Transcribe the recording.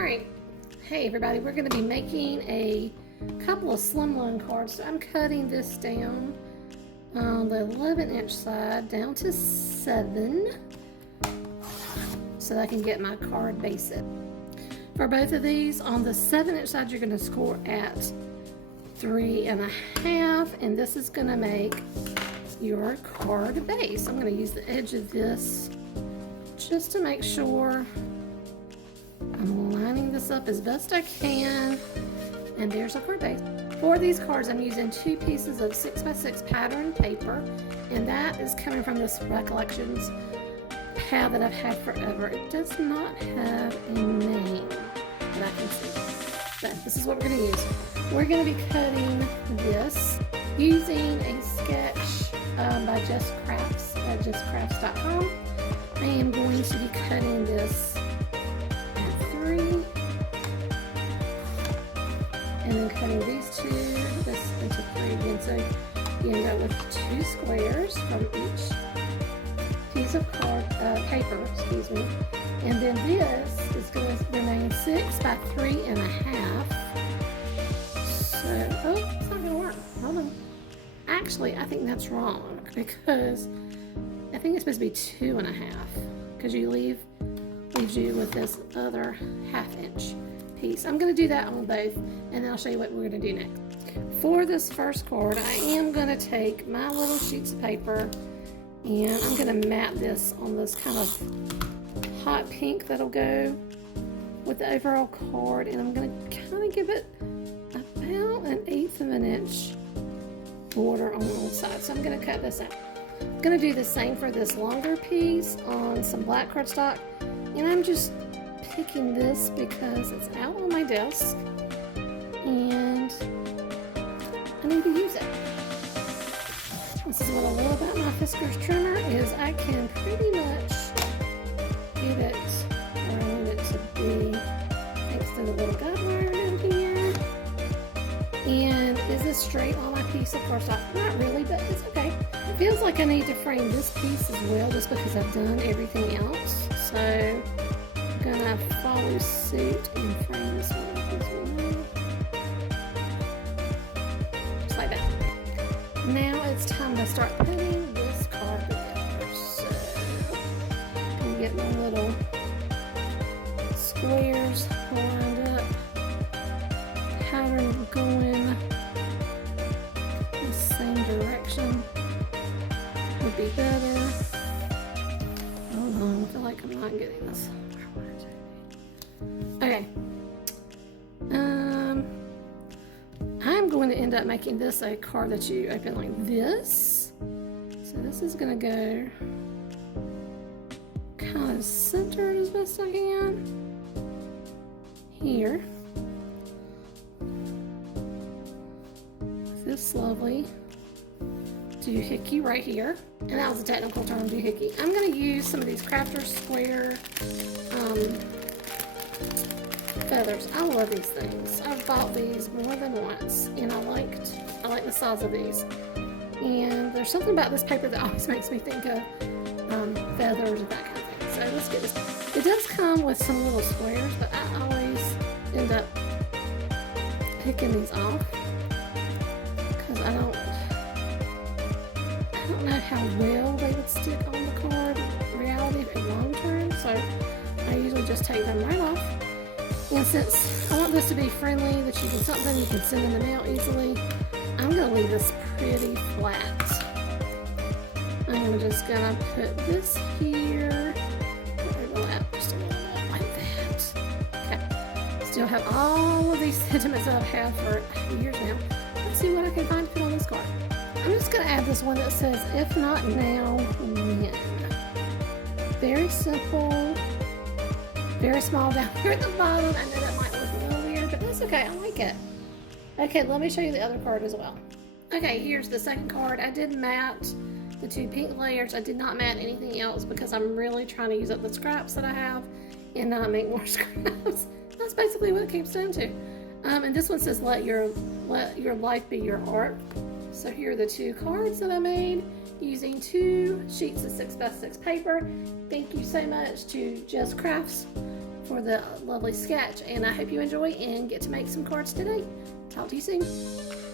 Alright, hey everybody, we're going to be making a couple of slimline cards. So I'm cutting this down on the 11-inch side down to 7 so that I can get my card base in. For both of these, on the 7-inch side you're going to score at 3.5, and this is going to make your card base. I'm going to use the edge of this just to make sure I'm lining this up as best I can, and there's a card base. For these cards, I'm using 2 pieces of 6x6 pattern paper, and that is coming from this Recollections pad that I've had forever. It does not have a name that I can see, but this is what we're going to use. We're going to be cutting this using a sketch by Jess Crafts at jesscrafts.com. I am going to be cutting this at 3, and then cutting these 2, this into 3 again. So you end up with 2 squares from each piece of paper, excuse me. And then this is going to remain 6 by 3.5. So, oh, it's not going to work. Hold on. Actually, I think that's wrong because I think it's supposed to be 2.5, because you leaves you with this other 1/2 inch piece. I'm going to do that on both, and then I'll show you what we're going to do next. For this first card, I am going to take my little sheets of paper, and I'm going to mat this on this kind of hot pink that'll go with the overall card, and I'm going to kind of give it about 1/8 of an inch border on all sides. So I'm going to cut this out. I'm going to do the same for this longer piece on some black cardstock, and I'm just picking this because it's out on my desk and I need to use it. This is what I love about my Fiskars trimmer is I can pretty much get it where I want it to be thanks to the little guide wire down here. And is this straight on my piece of cardstock? Not really, but it's okay. It feels like I need to frame this piece as well just because I've done everything else. So I'm gonna follow suit and frame this one as well. Just like that. Now it's time to start putting this card together. So I'm gonna get my little squares lined up, pattern going the same direction would be better. Hold on, I feel like I'm not getting this. Okay. I'm going to end up making this a card that you open like this. So this is going to go kind of centered as best I can here. This lovely doohickey right here, and that was a technical term, doohickey. I'm going to use some of these Crafter Square feathers. I love these things. I've bought these more than once, and I like the size of these. And there's something about this paper that always makes me think of feathers and that kind of thing. So let's get this. It does come with some little squares, but I always end up picking these off because I don't know how well they would stick on the card in reality for long term, so I usually just take them right off. And since I want this to be friendly, that something you can send in the mail easily, I'm going to leave this pretty flat. I'm just going to put this here, overlap just a little bit like that. Okay, still have all of these sentiments that I've had for years now. Let's see what I can find to put on this card. I'm just going to add this one that says, if not now, when? Very simple, very small down here at the bottom. I know that might look a little weird, but that's okay. I like it. Okay, let me show you the other card as well. Okay, here's the second card. I did mat the 2 pink layers. I did not mat anything else because I'm really trying to use up the scraps that I have and not make more scraps. That's basically what it comes down to. And this one says, let your life be your art. So here are the 2 cards that I made using 2 sheets of 6x6 paper. Thank you so much to Jess Crafts for the lovely sketch, and I hope you enjoy and get to make some cards today. Talk to you soon.